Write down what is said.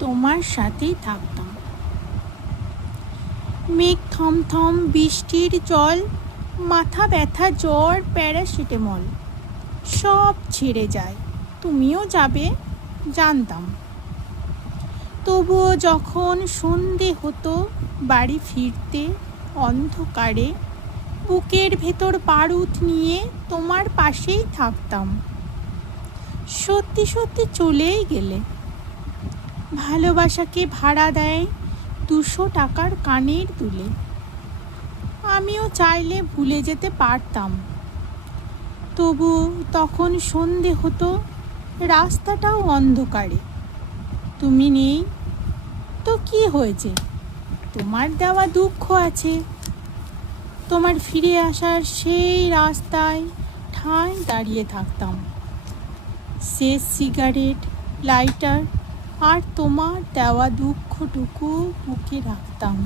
তোমার সাথেই থাকতাম। মেঘ থমথম, বৃষ্টির জল, মাথা ব্যথা, জ্বর, প্যারাসিটামল সব ছেড়ে যায়। তুমিও যাবে জানতাম। তবুও যখন সন্ধে হতো বাড়ি ফিরতে অন্ধকারে, বুকের ভেতর বারুদ নিয়ে তোমার পাশেই থাকতাম। সত্যি সত্যি চলেই গেলে। ভালোবাসাকে ভাড়া দেয় 200 টাকার কানের দুলে। আমিও চাইলে ভুলে যেতে পারতাম, তবু তখন সন্ধে হতো, রাস্তাটাও অন্ধকারে। তুমি নেই তো কি হয়েছে, তোমার দেওয়া দুঃখ আছে। তোমার ফিরে আসার সেই রাস্তায় ঠায় দাঁড়িয়ে থাকতাম। শেষ সিগারেট, লাইটার আর তোমার দেওয়া দুঃখটুকু বুকে রাখতাম।